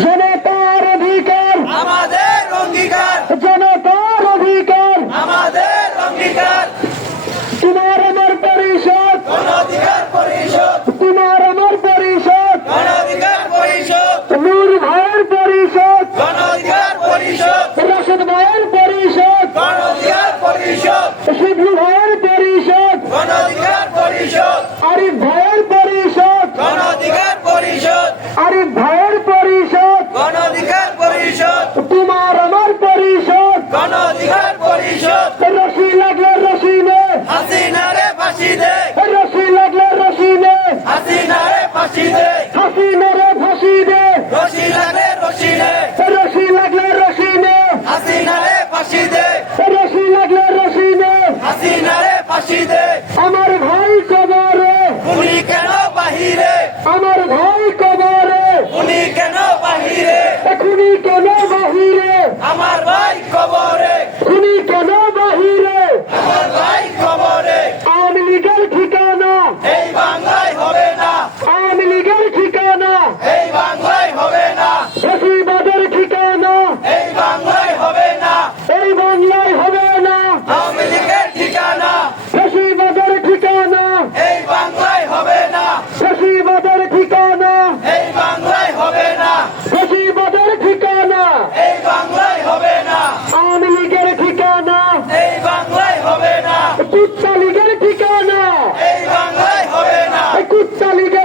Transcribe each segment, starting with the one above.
যেখানে ফাঁসি দে। ফাঁসি মেরে ফাঁসি দে। দে। রশি লাগলে রশি দে। হাসিনা দে। রশি লাগলে রশি দে। হাসিনা দে। আমার ভাই কবরে। উনি কেন বাহিরে? আমার ভাই কবরে। উনি কেন বাহিরে? এখনি কেন বাহিরে? আমার ভাই কবরে। উনি কেন বাহিরে? আমার ভাই কবরে। আওয়ামী লীগের ঠিকানা। এই বাংলা এই কুত্তা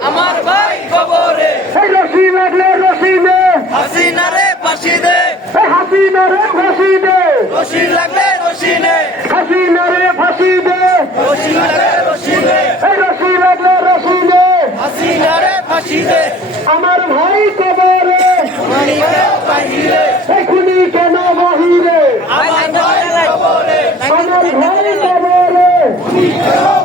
আমার ভাই খবরে। সেই রশি লাগলে রশি দে হাসিনা রে ফাঁসি দে সেই হাসিনা রে ফাঁসি দে রশি লাগলে রশি নে হাসিনা রে ফাঁসি দে রশি লাগলে রশি দে সেই রশি লাগলে রশি দে হাসিনা রে ফাঁসি দে আমার ভাই খবরে মানিকে বাহিরে সেই খুনি কেন বাহিরে? আমার ভাই খবরে। আমার ভাই খবরে।